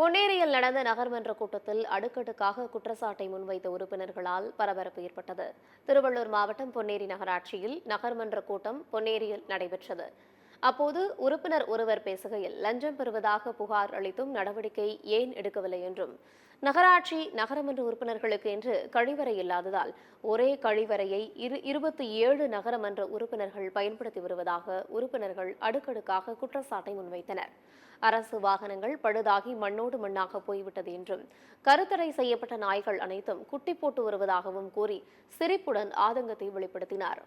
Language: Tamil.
பொன்னேரியில் நடந்த நகர்மன்ற கூட்டத்தில் அடுக்கடுக்காக குற்றச்சாட்டை முன்வைத்த உறுப்பினர்களால் பரபரப்பு ஏற்பட்டது. திருவள்ளூர் மாவட்டம் பொன்னேரி நகராட்சியில் நகர்மன்ற கூட்டம் பொன்னேரியில் நடைபெற்றது. அப்போது உறுப்பினர் ஒருவர் பேசுகையில், லஞ்சம் பெறுவதாக புகார் அளித்தும் நடவடிக்கை ஏன் எடுக்கவில்லை என்றும், நகராட்சி நகரமன்ற உறுப்பினர்களுக்கு என்று கழிவறை இல்லாததால் ஒரே கழிவறையை 27 நகரமன்ற உறுப்பினர்கள் பயன்படுத்தி வருவதாக உறுப்பினர்கள் அடுக்கடுக்காக குற்றச்சாட்டை முன்வைத்தனர். அரசு வாகனங்கள் பழுதாகி மண்ணோடு மண்ணாக போய்விட்டது என்றும், கருத்தடை செய்யப்பட்ட நாய்கள் அனைத்தும் குட்டி போட்டு வருவதாகவும் கூறி சிரிப்புடன் ஆதங்கத்தை வெளிப்படுத்தினார்.